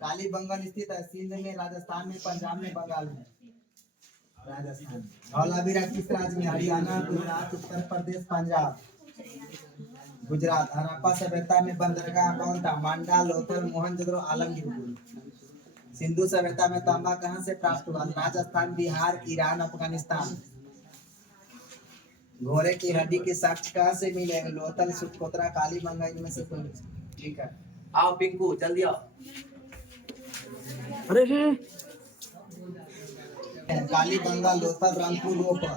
कालीबंगन स्थित है सिंध में, राजस्थान में, पंजाब में, बंगाल में। राजस्थान। धौलावीरा किस राज्य में? हरियाणा, गुजरात, उत्तर प्रदेश, पंजाब। गुजरात। हड़प्पा सभ्यता में बंदरगाह कौन था? मांडा, लोथल, मोहनजोदड़ो, आलमगीरपुर। सिंधु सभ्यता में तांबा कहां से प्राप्त हुआ? राजस्थान, बिहार, ईरान, अफगानिस्तान। घोड़े की हड्डी के साक्ष्य कहां से मिले? लोथल, सुखोत्रा, कालीबंगा, इनमें से कोई। ठीक है, आओ पिंकू जल्दी आओ। अरे कालीबंगा, लोथल, रंगपुर, रोपर।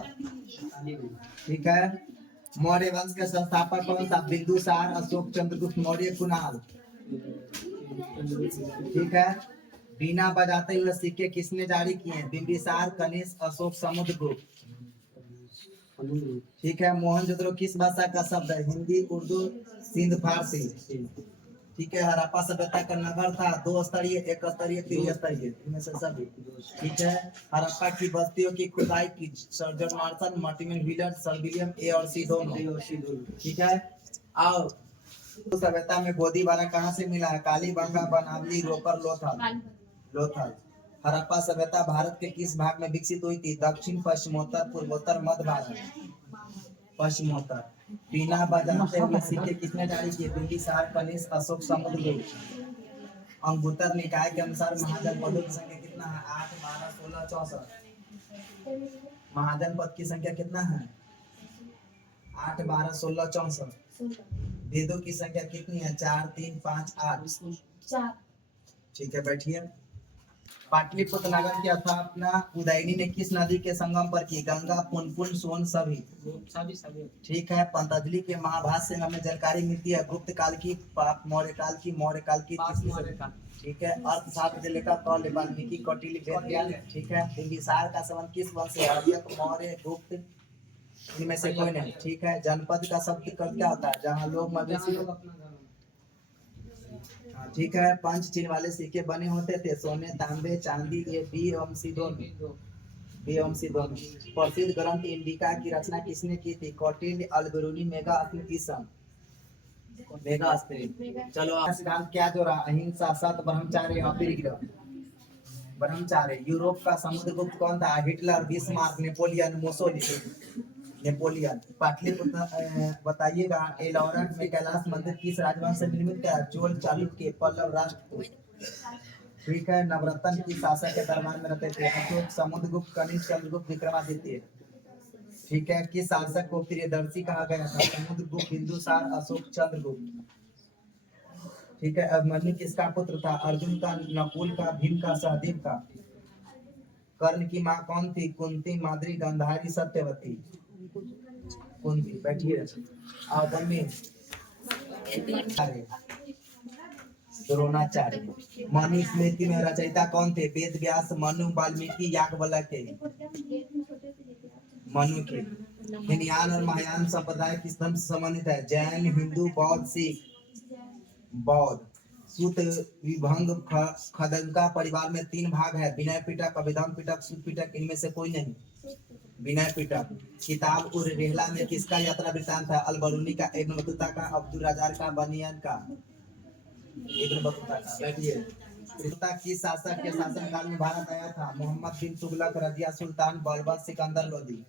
ठीक है। मौर्य वंश के संस्थापक कौन था? बिंदुसार, अशोक, चंद्रगुप्त मौर्य, कुणाल। ठीक है। बीना बजाते हुए सिक्के किसने जारी किए? बिंबिसार, कनिष्क, अशोक, समुद्रगुप्त। ठीक है। मोहनजोदड़ो किस भाषा का शब्द है? हिंदी, उर्दू, सिंध फारसी। ठीक है। हड़प्पा सभ्यता का नगर था 2 स्तरीय, 1 स्तरीय, 3 स्तरीय, इनमें से सभी। ठीक है। हड़प्पा की बस्तियों की खुदाई की sir John Marshall, Martin Wheeler, sir William A और सी दोनों। ठीक है। आओ सभ्यता में बोधीवारा कहाँ से मिला है? कालीबंगा, बनावली, रोपर, लोथल। लोथल। हड़प्पा सभ्यता भारत के किस भाग में विकसित हुई थी? दक्षिण, पश्चिमोत्तर, पूर्वोत्तर, मध्य भारत। पश्चिमोत्तर। बिना बजाते हुए सिक्के किसने जारी किए? बिंबिसार, कनिष्क, अशोक, समुद्रगुप्त। अंगुत्तर निकाय के अनुसार महाजनपदों की संख्या कितना है? 8, 12, 16, 64। महाजनपद की संख्या कितना है? 8, 12, 16, 64। वेदों की संख्या कितनी है? 4, 3, 5, 8। 4। ठीक है, बैठिए। पाटलिपुत्र नगर की स्थापना उदयनी ने किस नदी के संगम पर की? गंगा, पुनपुन, सोन, सभी। ठीक है। पतंजलि के महाभाष्य से हमें जानकारी मिलती है गुप्त काल की, मौर्य काल की, मौर्य काल की। ठीक है। अर्थशास्त्र से लेकर कौल, वाल्मीकि, कौटिल्य, वेद व्यास। ठीक है। बिंबिसार का संबंध किस वंश से? अर्यक, मौर्य, गुप्त, इनमें से कोई नहीं। ठीक है। जनपद का शब्द क्या होता है? जहाँ लोग मवेशी। ठीक है। पंच चिन्ह वाले सिक्के बने होते थे सोने, तांबे, चांदी, ये बी एवं सी दोनों। बी एवं सी दोनों। प्रसिद्ध ग्रंथ इंडिका की रचना किसने की थी? कौटिल्य, अल-बिरूनी, मेगास्थनीसम। मेगास्थनी। चलो सिद्धांत क्या जोड़ा? अहिंसा, सत्य, ब्रह्मचर्य, अपरिग्रह। ब्रह्मचार्य। यूरोप का समुद्रगुप्त कौन था? Hitler, Bismarck, Napoleon, Mussolini. Napoleon. Pataliputra बताइएगा एलौरा में कैलाश मंदिर किस राजवंश से निर्मित है? चोल, चालुक्य, पल्लव, राष्ट्रकूट। ठीक है। नवरत्न की शासक के दरबार में रहते थे? अशोक, समुद्रगुप्त, कनिष्क, चंद्रगुप्त, विक्रमादित्य। ठीक है। किस शासक को प्रियदर्शी कहा गया था? समुद्रगुप्त, बिंदुसार, अशोक, चंद्रगुप्त। ठीक है। अभिमन्यु किसका पुत्र था? अर्जुन का, नकुल का, भीम का, सहदेव का। कर्ण की माँ कौन थी? कुंती, माद्री, गांधारी, सत्यवती। कुंती। बैठिए। आओ बम्मी। द्रोणाचार्य। मनु स्मृति में रचयिता कौन थे? वेद व्यास, मनु, वाल्मीकि, याज्ञवल्क्य। मनु के। हिनयान और महायान संप्रदाय किस धर्म से संबंधित है? जैन, हिंदू, बौद्ध, सिख। बौद्ध। सूत, विभंग, खदंका परिवार में 3 भाग है? विनय पिटक, अभिधम पिटक, सूत पिटक, इनमें से कोई नहीं। विनय पिटक। किताब उर रेहला में किसका यात्रा वृत्तांत है? अल-बरूनी का, इब्न बतूता का, अब्दुल रज़ाक का, बनियान का। इब्न बतूता का। बैठिए। बतूता किस शासक के शासनकाल में भारत आया था? मोहम्मद बिन तुगलक, रजिया सुल्तान, बलबन, सिकंदर लोदी।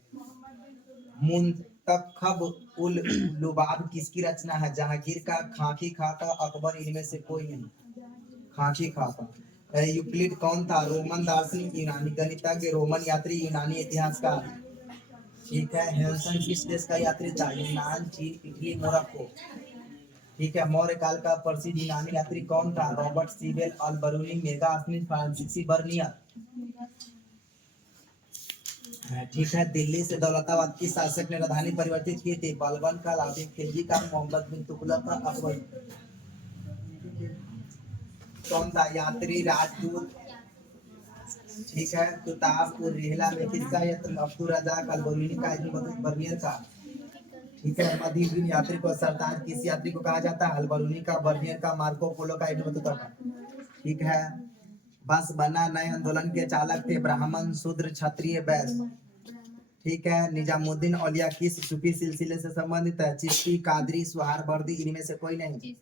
मुंतखब उल लुबाब किसकी रचना है? जहांगीर का, खाकी खाका, अकबर, इनमें से कोई नहीं। खाकी खाका। यूक्लिड कौन था? रोमन दार्शनिक, यूनानी गणितज्ञ, रोमन यात्री, यूनानी इतिहासकार। ठीक है। हेल्सन किस देश का यात्री था? यूनान, चीन, इटली, मोरक्को। ठीक है। मौर्य काल का प्रसिद्ध यूनानी यात्री कौन था? रॉबर्ट सीवेल, अल-बरूनी, मेगास्थनी, फ्रांसीसी बर्नियर। ठीक है। दिल्ली से दौलताबाद किस शासक ने राजधानी परिवर्तित की थी? बलबन का, लादिन खिलजी का, मोहम्मद बिन तुगलक का, अकबर। कौन था? यात्री, राजदूत। ठीक है। किताब उर रेहला में किसका यात्री? अब्दुल रज़ाक, अल-बरूनी का, इब्न बर्नियर का। ठीक है। मध्ययुगीन यात्री को सरताज किस यात्री को कहा जाता है? अल-बरूनी का, बर्नियर का, मार्को पोलो का, इब्न बतूता का। ठीक है। बस बना नए आंदोलन के चालक थे? ब्राह्मण, शूद्र, क्षत्रिय, वैश्य। ठीक है। निजामुद्दीन औलिया किस सूफी सिलसिले से संबंधित है? चिश्ती, कादरी, सुहारवर्दी, इनमें से कोई नहीं।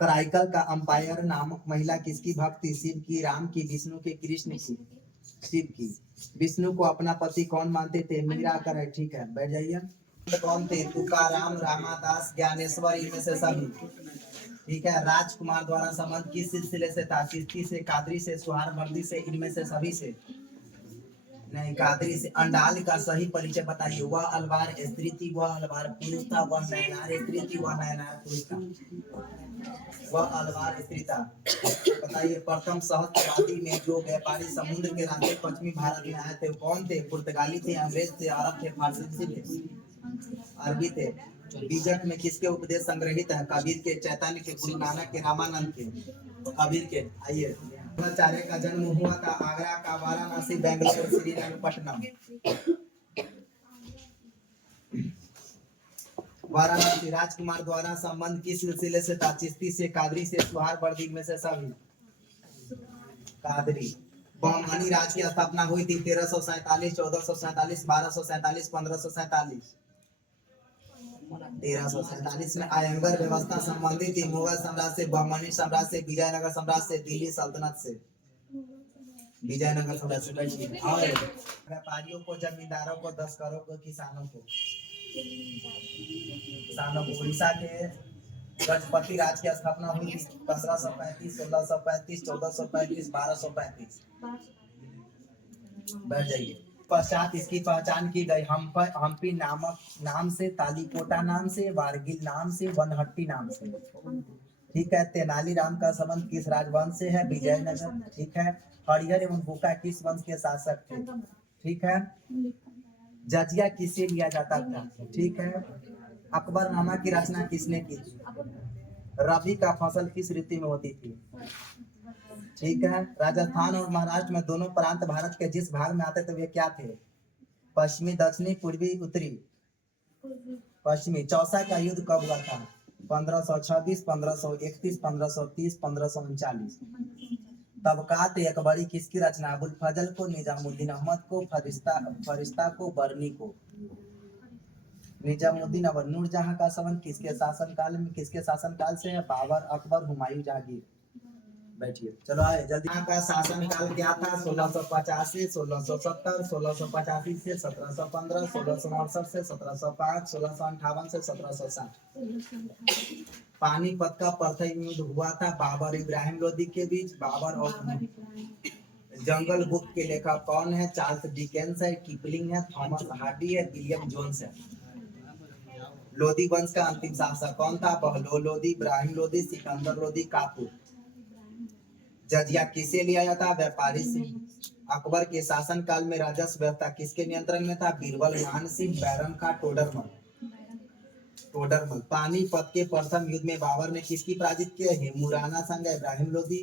कराइकल का अंपायर नामक महिला किसकी भक्ति? शिव की, राम की, विष्णु की, कृष्ण की? शिव की। विष्णु को अपना पति कौन मानते थे? मीरा करे। ठीक है, बैठ जाइए। कौन थे? तुकाराम, रामादास, ज्ञानेश्वर, इनमें से सभी। ठीक है। राजकुमार द्वारा संबंध किस सिलसिले से था? चिश्ती से, कादरी से, सुहारवर्दी से, इनमें से सभी से? नहीं, कादरी से। अंडाल का सही परिचय बताइए। वह अलवार स्त्री थी, वह अलवार पुरुष था, वह नयनार स्त्री थी, वह नयनार पुरुष था? वह अलवार स्त्री था। बताइए, प्रथम सहस्त्रवादी में जो व्यापारी समुद्र के रास्ते पश्चिमी भारत में आए थे वो कौन थे? पुर्तगाली थे, अंग्रेज थे, अरब थे, फारसी थे? अरबी थे। बीजक में किसके उपदेश संग्रहित है? कबीर के, चैतन्य के, गुरु नानक के, रामानंद के? कबीर के। आइए। आचार्य का जन्म हुआ था आगरा का, वाराणसी, बेंगलोर, श्रीरंगपट्टनम? वाराणसी। राजकुमार द्वारा संबंध किस सिलसिले से था? चिश्ती से, कादरी से, सुहारवर्दी में से सभी? कादरी। बहमनी राज की स्थापना हुई थी 1347, 1447, 1247, 1547? 1347 में। आयंगर व्यवस्था संबंधित थी मुगल साम्राज्य से, बहमनी साम्राज्य से, विजयनगर साम्राज्य से, दिल्ली सल्तनत से? विजयनगर साम्राज्य से। और व्यापारियों को, जमींदारों को, दस्तकारों को, किसानों को? किसानों को। उड़ीसा के गजपति राज की स्थापना हुई थी 1535, 1635, 1435, 1235? बैठ जाइए। पश्चात इसकी पहचान की गई हम्पी नामक नाम से, तालीकोटा नाम से, वारगिल नाम से, वनहट्टी नाम से? ठीक है। तेनालीराम का संबंध किस राजवंश से है? विजयनगर। ठीक है। हरिहर एवं भूखा किस वंश के शासक थे? ठीक है। जजिया किससे लिया जाता था? ठीक है। अकबरनामा की रचना किसने की? रबी का फसल किस ऋतु में होती थी? ठीक है। राजस्थान और महाराष्ट्र में दोनों प्रांत भारत के जिस भाग में आते थे वे क्या थे? पश्चिमी, दक्षिणी, पूर्वी, उत्तरी? पश्चिमी। चौसा का युद्ध कब हुआ था? 1526, 1531, 1530, 1539? तबकात अकबरी किसकी रचना? अबुल फजल को, निजामुद्दीन अहमद को, फरिश्ता को, बर्नी को? निजामुद्दीन अहमद। नूरजहां का संबंध किसके शासनकाल से है? बाबर, अकबर, हुमायूं, जहांगीर? बैठिए। चलो आए जल्दी। यहाँ का शासनकाल क्या था? 1650 से 1670, 1685 से 1715, 1668 से 1705, 1658 से 1760? पानीपत का प्रथम युद्ध हुआ था बाबर इब्राहिम लोदी के बीच। बाबर और जंगल बुक के लेखक कौन है? चार्ल्स डिकेंस है, किपलिंग है, थॉमस हार्डी है, विलियम जोन्स है? लोदी वंश का अंतिम शासक कौन था? बहलोल लोदी, इब्राहिम लोदी, सिकंदर लोदी, काफूर? जजिया किसे लिया जाता? व्यापारी से। अकबर के शासनकाल में राजस्व व्यवस्था किसके नियंत्रण में था? बीरबल, मानसिंह, बैरम खां, टोडरमल? पानीपत के प्रथम युद्ध में बाबर ने किसकी पराजित किया? हेमूराना संग, इब्राहिम लोदी?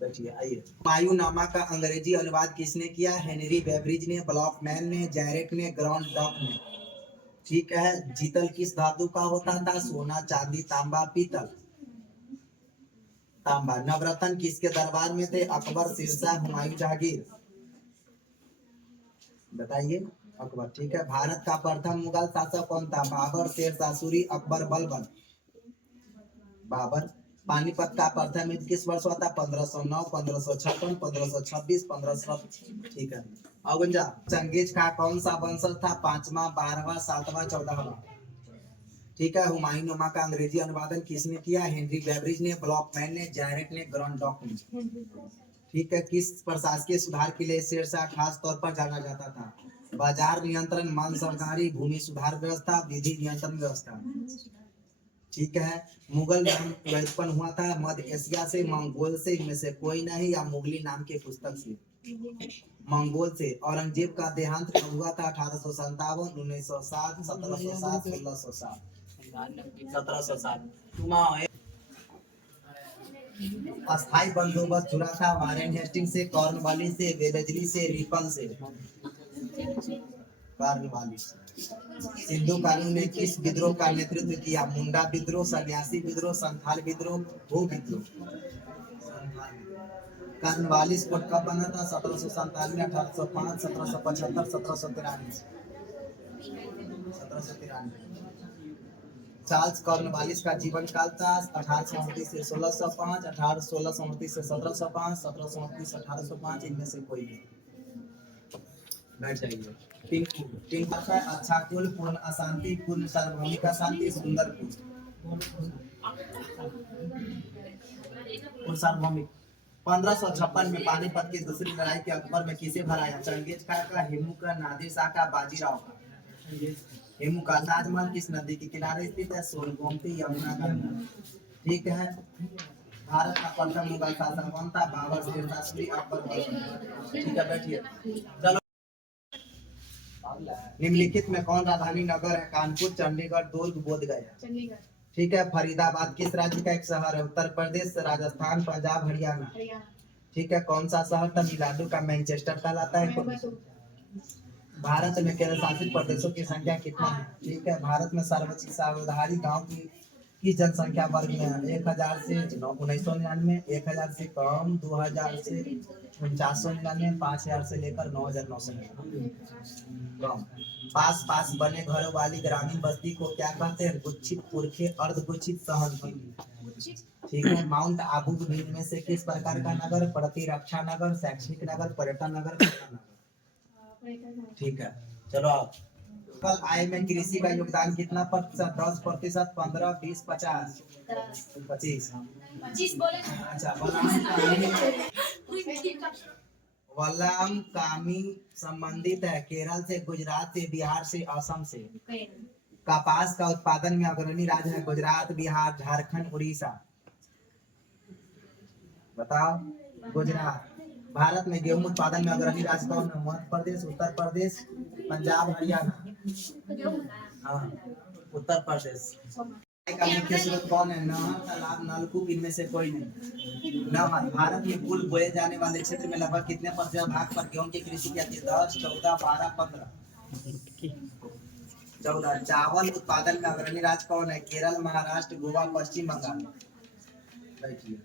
बैठिए। आइए। हुमायूंनामा का अंग्रेजी अनुवाद किसने किया? हेनरी बेवरिज ने, ब्लॉकमैन ने, जैरेट ने, ग्रांड डॉक ने? ठीक है। जीतल किस धातु का होता था? सोना, चांदी, तांबा, पीतल? तांबा। नवरत्न किसके दरबार में थे? अकबर, शेरशाह, हुमायूं, जहांगीर? बताइए। अकबर। ठीक है। भारत का प्रथम मुगल शासक कौन था? बाबर, शेरशाह सूरी, अकबर, बलबन? बाबर। पानीपत का प्रथम युद्ध किस वर्ष हुआ था? 1509, 1556, 1526, 1500? ठीक है। अवंजा। चंगेज का कौन सा वंशज था? 5वां, 12वां, 7वां, 14वां? ठीक है। हुमायूंनामा का अंग्रेजी अनुवादन किसने किया? हेनरी बेवरिज ने, ब्लॉकमैन ने, जैरेट ने, ग्रांड डॉक ने? ठीक है। किस प्रशासकीय सुधार के लिए शेरशाह खास तौर पर जाना जाता था? बाजार नियंत्रण, मान सरकारी, भूमि सुधार व्यवस्था, विधि नियंत्रण व्यवस्था? ठीक है। मुगल नाम व्युत्पन्न हुआ था मध्य एशिया से, मंगोल से, इनमें से कोई नहीं, या मुगली नाम के पुस्तक से? मंगोल से। औरंगजेब का देहांत कब हुआ था? 1857, 1907, 1707, 1607? 1707। अस्थाई बंदोबस्त जुड़ा था वारेन हेस्टिंग से, कॉर्नवालिस से, वेलेजली से, रिपन से? कॉर्नवालिस। सिंधु कानून ने किस विद्रोह का नेतृत्व किया? मुंडा विद्रोह, सन्यासी विद्रोह, संथाल विद्रोह, भू विद्रोह? कॉर्नवालिस कोड कब बना था? 1797, 1805, 1775, 1793? 1793। चार्ल्स कॉर्नवालिस का जीवन काल था 1829 से 1605, 1629 से 1705, 1729 से 1805, इनमें से कोई नहीं। बैठ जाइए। टिंकू टिंकू आता है अच्छा कुल, पूर्ण अशांति, पूर्ण सार्वभौमिक अशांति, सुंदर कुल, पूर्ण सार्वभौमिक। 1556 में पानीपत की दूसरी लड़ाई के अकबर में किसे हराया? चंगेज खान का, हेमू का, नादिर शाह का, बाजीराव का। हेमू का। ताजमहल किस नदी के किनारे स्थित है? सोन, गोमती, यमुना गंगा। ठीक है। भारत का प्रथम मुगल शासक कौन था? बाबर, शेरशाह सूरी, अकबर। ठीक है, बैठिए। चलो, निम्नलिखित में कौन राजधानी नगर है? कानपुर, चंडीगढ़, दुर्ग, बोधगया। ठीक है। फरीदाबाद किस राज्य का एक शहर है? उत्तर प्रदेश, राजस्थान, पंजाब, हरियाणा। ठीक है। कौन सा शहर तमिलनाडु का मैनचेस्टर कहलाता है? भारत में केंद्र शासित प्रदेशों की संख्या कितना है? ठीक है। भारत में सर्वाधिक गांव की जनसंख्या वर्ग में है? 1000 से 1999, 1000 से कम, 2000 से 4999, 5000 से लेकर 9999 कम। पास पास बने घरों वाली ग्रामीण बस्ती को क्या कहते हैं? गुच्छित पुरखे, अर्धगुच्छित सहनशील। ठीक है। माउंट आबू में से किस प्रकार का नगर? प्रतिरक्षा नगर, शैक्षणिक नगर, पर्यटन नगर, कला नगर। ठीक है। चलो आप। कल आय में कृषि का योगदान कितना प्रतिशत? 10%, 15, 20, 50, 25। 25 बोले। अच्छा। वल्लम कामी संबंधित है केरल से, गुजरात से, बिहार से, असम से। कपास का उत्पादन में अग्रणी राज्य है? गुजरात, बिहार, झारखंड, उड़ीसा। बताओ। गुजरात। भारत में गेहूं उत्पादन में अग्रणी राज्य कौन है? मध्य प्रदेश, उत्तर प्रदेश, पंजाब, हरियाणा। हाँ, उत्तर प्रदेश। का मुख्य स्रोत कौन है? नहर, तालाब, नलकूप, इनमें से कोई नहीं। नहर। भारत में कुल बोए जाने वाले क्षेत्र में लगभग कितने प्रतिशत भाग पर गेहूं की कृषि की जाती है? 10, 14, 12, 15। 14। चावल उत्पादन में अग्रणी राज्य कौन है? केरल, महाराष्ट्र, गोवा, पश्चिम बंगाल। बैठिए।